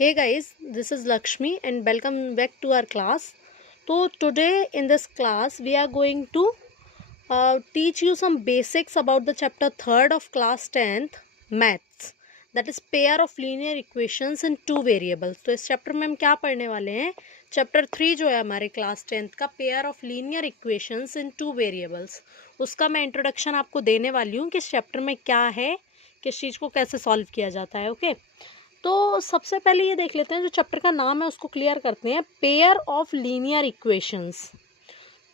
Hey guys, this is Lakshmi and welcome back to our class. So today in this class we are going to teach you some basics about the chapter 3rd of class 10th maths, that is pair of linear equations in two variables. तो इस chapter में हम क्या पढ़ने वाले हैं? Chapter 3 जो है हमारे क्लास 10th का pair of linear equations in two variables, उसका मैं इंट्रोडक्शन आपको देने वाली हूँ कि इस चैप्टर में क्या है, किस चीज़ को कैसे सॉल्व किया जाता है. ओके, तो सबसे पहले ये देख लेते हैं, जो चैप्टर का नाम है उसको क्लियर करते हैं. Pair of linear equations.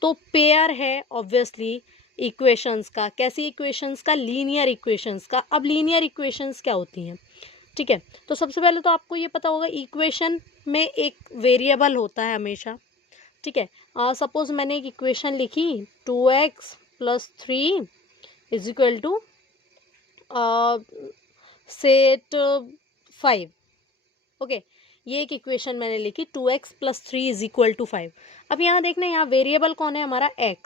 तो पेयर है ऑब्वियसली इक्वेशंस का. कैसी इक्वेशंस का? लीनियर इक्वेशंस का. अब लीनियर इक्वेशंस क्या होती हैं? ठीक है, तो सबसे पहले तो आपको ये पता होगा इक्वेशन में एक वेरिएबल होता है हमेशा. ठीक है, सपोज मैंने एक इक्वेशन लिखी 2x + 3 is equal to set 5. Okay, ये एक इक्वेशन मैंने लिखी 2x + 3 इज इक्वल टू 5. अब यहाँ देखना, यहाँ वेरिएबल कौन है? हमारा x.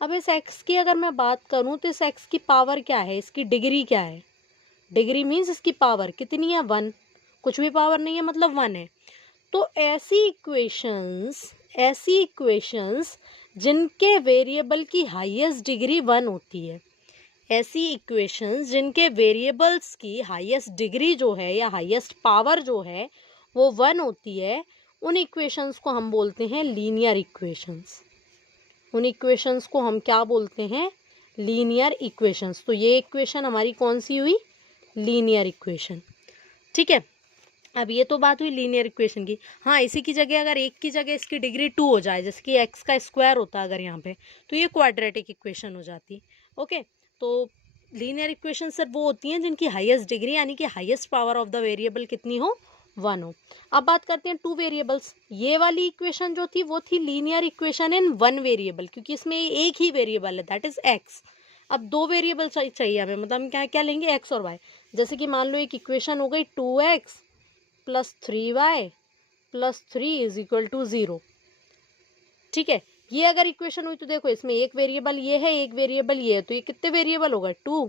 अब इस x की अगर मैं बात करूँ तो इस x की पावर क्या है, इसकी डिग्री क्या है? डिग्री मीन्स इसकी पावर कितनी है? 1. कुछ भी पावर नहीं है मतलब 1 है. तो ऐसी इक्वेशंस जिनके वेरिएबल की हाईएस्ट डिग्री 1 होती है, ऐसी इक्वेशंस जिनके वेरिएबल्स की हाईएस्ट डिग्री जो है या हाईएस्ट पावर जो है वो 1 होती है, उन इक्वेशंस को हम बोलते हैं लीनियर इक्वेशंस. उन इक्वेशंस को हम क्या बोलते हैं? Linear equations. तो ये इक्वेशन हमारी कौन सी हुई? Linear equation. ठीक है, अब ये तो बात हुई लीनियर इक्वेशन की. हाँ, इसी की जगह अगर एक की जगह इसकी डिग्री 2 हो जाए, जैसे कि एक्स का स्क्वायर होता है अगर यहाँ पे, तो ये क्वाड्रेटिक इक्वेशन हो जाती. ओके, तो लीनियर इक्वेशन सर वो होती हैं जिनकी हाईएस्ट डिग्री यानी कि highest power of the variable कितनी हो? 1 हो. अब बात करते हैं टू वेरिएबल्स. ये वाली इक्वेशन जो थी वो थी linear equation in one variable, क्योंकि इसमें एक ही वेरिएबल है, दैट इज एक्स. अब दो वेरिएबल चाहिए हमें, मतलब हम क्या क्या लेंगे? एक्स और वाई. जैसे कि मान लो एक इक्वेशन हो गई 2x + 3y + 3 is equal to 0. ठीक है, ये अगर इक्वेशन हुई तो देखो इसमें एक वेरिएबल ये है, एक वेरिएबल ये है, तो ये कितने वेरिएबल होगा? 2.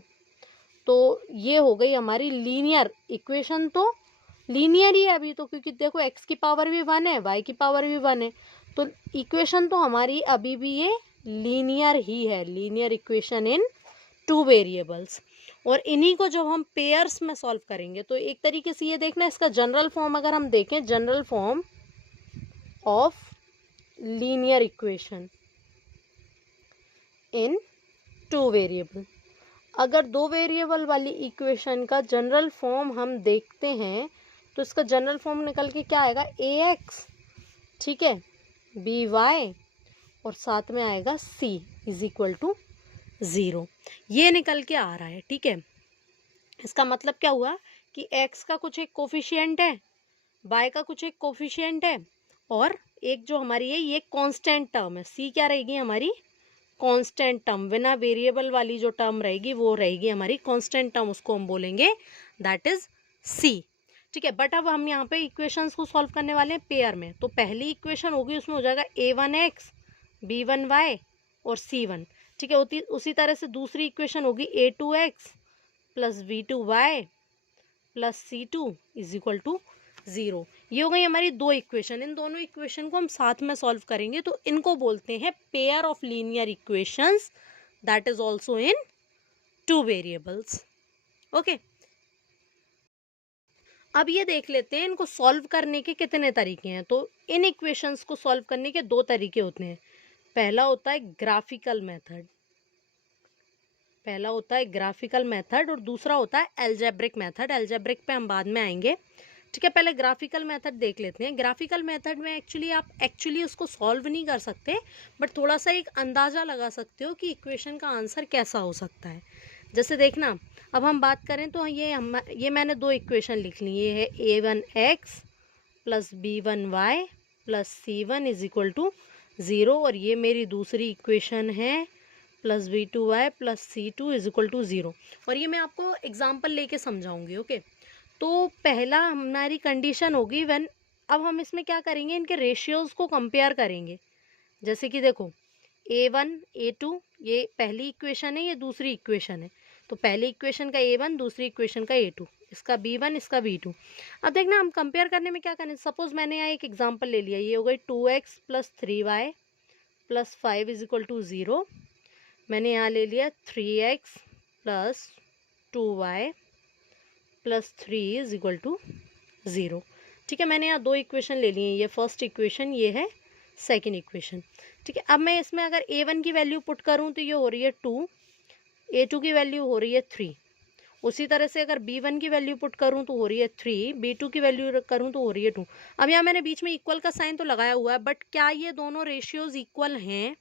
तो ये हो गई हमारी लीनियर इक्वेशन. तो लीनियर ही है अभी तो, क्योंकि देखो x की पावर भी 1 है, y की पावर भी 1 है, तो इक्वेशन तो हमारी अभी भी ये लीनियर ही है. Linear equation in two variables. और इन्हीं को जब हम पेयर्स में सॉल्व करेंगे तो एक तरीके से ये देखना, इसका जनरल फॉर्म अगर हम देखें, general form of linear equation in two variable. अगर दो वेरिएबल वाली इक्वेशन का जनरल फॉर्म हम देखते हैं तो इसका जनरल फॉर्म निकल के क्या आएगा? ax, ठीक है, by और साथ में आएगा c इज इक्वल टू 0. ये निकल के आ रहा है. ठीक है, इसका मतलब क्या हुआ कि x का कुछ एक कोफिशिएंट है, y का कुछ एक कोफिशिएंट है, और एक जो हमारी है ये कांस्टेंट टर्म है. c क्या रहेगी? हमारी कांस्टेंट टर्म. बिना वेरिएबल वाली जो टर्म रहेगी वो रहेगी हमारी कांस्टेंट टर्म, उसको हम बोलेंगे दैट इज c. ठीक है, बट अब हम यहाँ पे इक्वेशंस को सॉल्व करने वाले हैं पेयर में. तो पहली इक्वेशन होगी उसमें हो जाएगा a1x b1y और c1. ठीक है, उसी तरह से दूसरी इक्वेशन होगी a2x + b2y + c2 is equal to 0. ये हो गई हमारी दो इक्वेशन. इन दोनों इक्वेशन को हम साथ में सॉल्व करेंगे तो इनको बोलते हैं pair of linear equations, that is also in two variables. Okay, अब ये देख लेते हैं इनको सॉल्व करने के कितने तरीके हैं. तो इन इक्वेशंस को सॉल्व करने के दो तरीके होते हैं. पहला होता है ग्राफिकल मेथड और दूसरा होता है अलजेब्रिक मेथड. अलजेब्रिक पे हम बाद में आएंगे. ठीक है, पहले ग्राफिकल मेथड देख लेते हैं. ग्राफिकल मेथड में आप एक्चुअली उसको सॉल्व नहीं कर सकते, बट थोड़ा सा एक अंदाज़ा लगा सकते हो कि इक्वेशन का आंसर कैसा हो सकता है. जैसे देखना, अब हम बात करें तो ये मैंने दो इक्वेशन लिख ली. ये है a1x + b1y + c1 is equal to 0, और ये मेरी दूसरी इक्वेशन है +b2y + c2 is equal to 0. और ये मैं आपको एग्जाम्पल लेके समझाऊंगी. ओके, तो पहला हमारी कंडीशन होगी व्हेन, अब हम इसमें क्या करेंगे, इनके रेशियोज़ को कंपेयर करेंगे. जैसे कि देखो a1 a2 ये पहली इक्वेशन है, ये दूसरी इक्वेशन है, तो पहली इक्वेशन का A1, दूसरी इक्वेशन का A2, इसका B1, इसका B2। अब देखना हम कंपेयर करने में क्या करना है। सपोज मैंने यहाँ एक एग्जांपल ले लिया, ये हो गई 2x plus 3y plus 5 is equal to 0। मैंने यहाँ ले लिया 3x plus 2y plus 3 is equal to 0। ठीक है, मैंने यहाँ दो इक्वेशन ले ली हैं, ये फर्स्ट इक्वेशन, ये है सेकेंड इक्वेशन। ठीक है, अब मैं इसमें अगर A1 की वैल्यू पुट करूँ तो ये हो रही है 2, A2 की वैल्यू हो रही है 3। उसी तरह से अगर B1 की वैल्यू पुट करूँ तो हो रही है 3, B2 की वैल्यू करूँ तो हो रही है 2। अब यहाँ मैंने बीच में इक्वल का साइन तो लगाया हुआ है, बट क्या ये दोनों रेशियोज इक्वल हैं?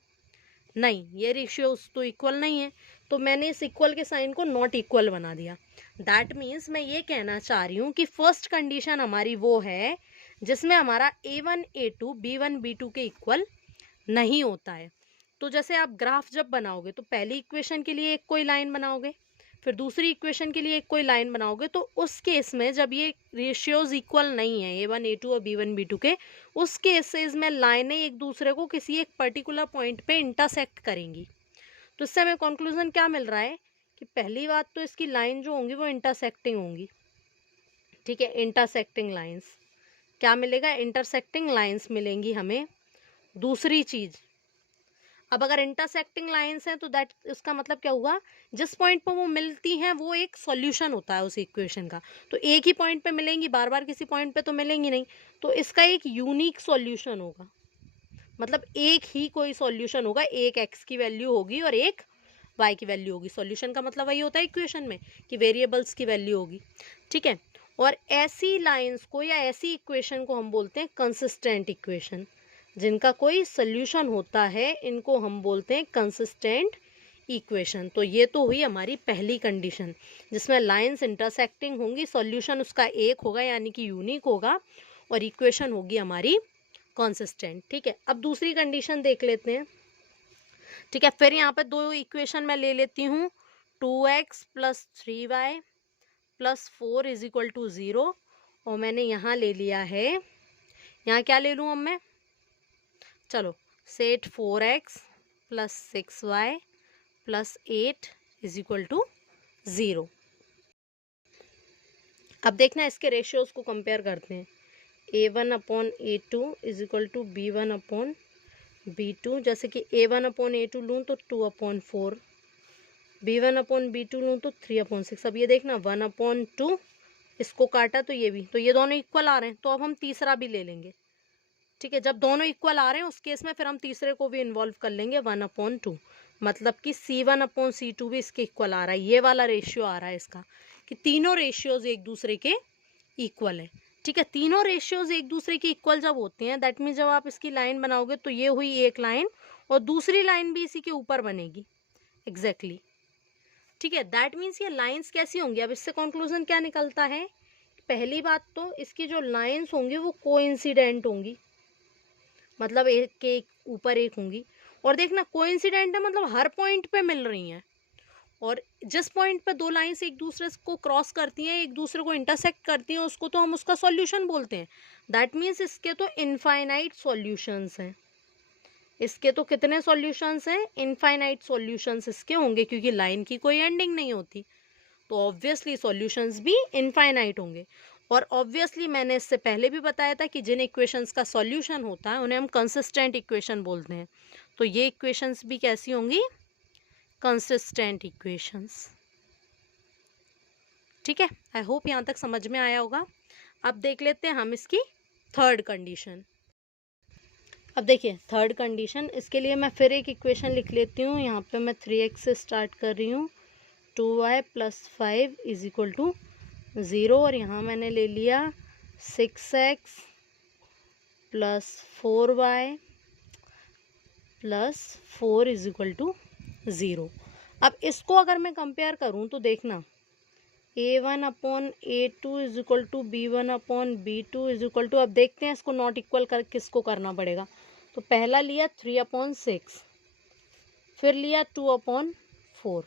नहीं, ये रेशियोज तो इक्वल नहीं है, तो मैंने इस इक्वल के साइन को नॉट इक्वल बना दिया। दैट मीन्स मैं ये कहना चाह रही हूँ कि फर्स्ट कंडीशन हमारी वो है जिसमें हमारा A1 A2 B1 B2 के इक्वल नहीं होता है। तो जैसे आप ग्राफ जब बनाओगे तो पहली इक्वेशन के लिए एक कोई लाइन बनाओगे, फिर दूसरी इक्वेशन के लिए एक कोई लाइन बनाओगे, तो उस केस में जब ये रेशियोज इक्वल नहीं है A1 A2 और B1 B2 के, उस केसेस में लाइनें एक दूसरे को किसी एक पर्टिकुलर पॉइंट पे इंटरसेक्ट करेंगी। तो इससे हमें कंक्लूजन क्या मिल रहा है कि पहली बात तो इसकी लाइन जो होंगी वो इंटरसेक्टिंग होंगी। ठीक है, इंटरसेक्टिंग लाइंस, क्या मिलेगा? इंटरसेक्टिंग लाइंस मिलेंगी हमें। दूसरी चीज़, अब अगर इंटरसेक्टिंग लाइंस हैं तो दैट इसका मतलब क्या हुआ, जिस पॉइंट पर वो मिलती हैं वो एक सॉल्यूशन होता है उस इक्वेशन का। तो एक ही पॉइंट पे मिलेंगी, बार बार किसी पॉइंट पे तो मिलेंगी नहीं, तो इसका एक यूनिक सॉल्यूशन होगा। मतलब एक ही कोई सॉल्यूशन होगा, एक x की वैल्यू होगी और एक y की वैल्यू होगी। सॉल्यूशन का मतलब वही होता है इक्वेशन में कि वेरिएबल्स की वैल्यू होगी। ठीक है, और ऐसी लाइंस को या ऐसी इक्वेशन को हम बोलते हैं कंसिस्टेंट इक्वेशन। जिनका कोई सोल्यूशन होता है इनको हम बोलते हैं कंसिस्टेंट इक्वेशन। तो ये तो हुई हमारी पहली कंडीशन जिसमें लाइंस इंटरसेक्टिंग होंगी, सॉल्यूशन उसका एक होगा यानी कि यूनिक होगा, और इक्वेशन होगी हमारी कंसिस्टेंट। ठीक है, अब दूसरी कंडीशन देख लेते हैं। ठीक है, फिर यहाँ पे दो इक्वेशन मैं ले लेती हूँ, 2x plus 3y plus 4 is equal to 0, और मैंने यहाँ ले लिया है, यहाँ क्या ले लूँ अब मैं, चलो set 4x plus 6y plus 8 is equal to 0। अब देखना इसके रेशियोज को कंपेयर करते हैं। A1 upon A2 is equal to B1 upon B2। जैसे कि A1 अपॉन A2 लूँ तो 2 अपॉन 4, B1 अपॉन B2 लूँ तो 3 अपॉन 6। अब ये देखना 1 अपॉन 2, इसको काटा तो ये भी, तो ये दोनों इक्वल आ रहे हैं, तो अब हम तीसरा भी ले लेंगे। ठीक है, जब दोनों इक्वल आ रहे हैं उस केस में फिर हम तीसरे को भी इन्वॉल्व कर लेंगे, 1 अपॉन 2, मतलब कि C1 अपॉन C2 भी इसके इक्वल आ रहा है। ये वाला रेशियो आ रहा है इसका कि तीनों रेशियोज एक दूसरे के इक्वल है। ठीक है, तीनों रेशियोज एक दूसरे के इक्वल जब होते हैं, दैट मीन्स जब आप इसकी लाइन बनाओगे तो ये हुई एक लाइन और दूसरी लाइन भी इसी के ऊपर बनेगी एग्जैक्टली। ठीक है, दैट मीन्स ये लाइंस कैसी होंगी। अब इससे कंक्लूजन क्या निकलता है, पहली बात तो इसकी जो लाइंस होंगी वो कोइंसिडेंट होंगी, मतलब एक के ऊपर एक होंगी। और देखना कोइंसिडेंट है मतलब हर पॉइंट पे मिल रही हैं, और जिस पॉइंट पे दो लाइंस एक दूसरे को क्रॉस करती हैं, एक दूसरे को इंटरसेक्ट करती हैं, उसको तो हम उसका सॉल्यूशन बोलते हैं। दैट मीन्स इसके तो इनफाइनाइट सॉल्यूशंस हैं। इसके तो कितने सॉल्यूशंस हैं, इनफाइनाइट सॉल्यूशंस इसके होंगे, क्योंकि लाइन की कोई एंडिंग नहीं होती, तो ऑब्वियसली सॉल्यूशंस भी इनफाइनाइट होंगे। और ऑब्वियसली मैंने इससे पहले भी बताया था कि जिन इक्वेशंस का सॉल्यूशन होता है उन्हें हम कंसिस्टेंट इक्वेशन बोलते हैं। तो ये इक्वेशंस भी कैसी होंगी, कंसिस्टेंट इक्वेशंस। ठीक है, आई होप यहाँ तक समझ में आया होगा। अब देख लेते हैं हम इसकी थर्ड कंडीशन। अब देखिए थर्ड कंडीशन, इसके लिए मैं फिर एक इक्वेशन लिख लेती हूँ। यहाँ पे मैं 3x से स्टार्ट कर रही हूँ, 2y plus 5 is equal to 0, और यहाँ मैंने ले लिया 6x plus 4y plus 4 is equal to 0। अब इसको अगर मैं कंपेयर करूँ तो देखना A1 upon A2 is equal to B1 upon B2 is equal to, अब देखते हैं इसको नॉट इक्वल कर किसको करना पड़ेगा। तो पहला लिया 3 अपॉन 6, फिर लिया 2 अपॉन 4,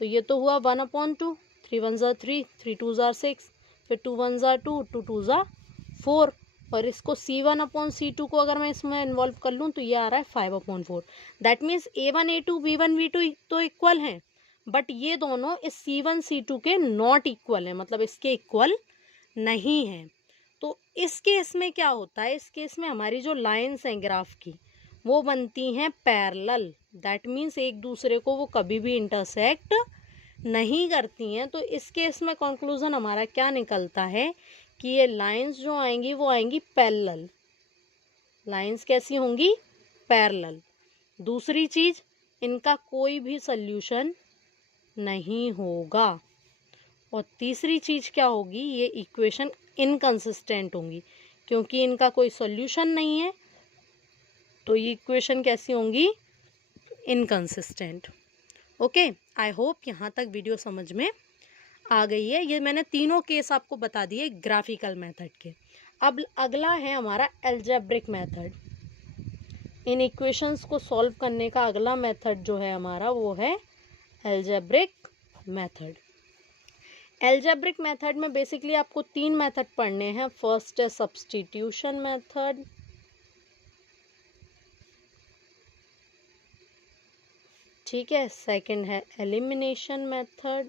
तो ये तो हुआ 1 अपॉन 2, 3 1 ज़ा 3, 3 2 ज़ा 6, फिर 2 1 ज़ा 2, 2 2 ज़ा 4, और इसको C1 अपॉन C2 को अगर मैं इसमें इन्वॉल्व कर लूँ तो ये आ रहा है 5 upon 4। That means A1 A2 B1 B2 तो इक्वल हैं, बट ये दोनों इस C1 C2 के नॉट इक्वल है, मतलब इसके इक्वल नहीं है। तो इस केस में क्या होता है, इस केस में हमारी जो लाइंस हैं ग्राफ की वो बनती हैं पैरेलल। दैट मीन्स एक दूसरे को वो कभी भी इंटरसेक्ट नहीं करती हैं। तो इस केस में कंक्लूजन हमारा क्या निकलता है कि ये लाइंस जो आएंगी वो आएंगी पैरेलल। लाइंस कैसी होंगी, पैरेलल। दूसरी चीज, इनका कोई भी सल्यूशन नहीं होगा। और तीसरी चीज क्या होगी, ये इक्वेशन इनकंसिस्टेंट होंगी, क्योंकि इनका कोई सॉल्यूशन नहीं है तो ये इक्वेशन कैसी होंगी, इनकंसिस्टेंट। ओके, आई होप यहाँ तक वीडियो समझ में आ गई है। ये मैंने तीनों केस आपको बता दिए ग्राफिकल मेथड के। अब अगला है हमारा एल्जेब्रिक मेथड। इन इक्वेशंस को सॉल्व करने का अगला मेथड जो है हमारा वो है एल्जेब्रिक मेथड। एल्जेब्रिक मेथड में बेसिकली आपको 3 मेथड पढ़ने हैं। फर्स्ट है सब्स्टिट्यूशन मेथड, ठीक है, सेकंड है एलिमिनेशन मेथड,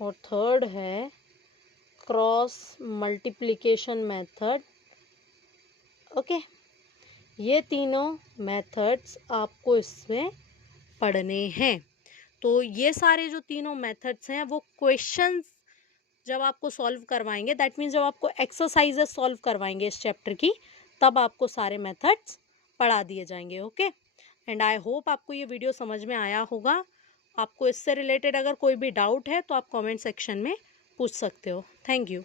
और थर्ड है क्रॉस मल्टीप्लिकेशन मेथड। ओके, ये तीनों मेथड्स आपको इसमें पढ़ने हैं। तो ये सारे जो तीनों मेथड्स हैं वो क्वेश्चंस जब आपको सॉल्व करवाएंगे, दैट मीन्स जब आपको एक्सरसाइजेस सॉल्व करवाएंगे इस चैप्टर की, तब आपको सारे मेथड्स पढ़ा दिए जाएंगे। ओके, एंड आई होप आपको ये वीडियो समझ में आया होगा। आपको इससे रिलेटेड अगर कोई भी डाउट है तो आप कमेंट सेक्शन में पूछ सकते हो। Thank you.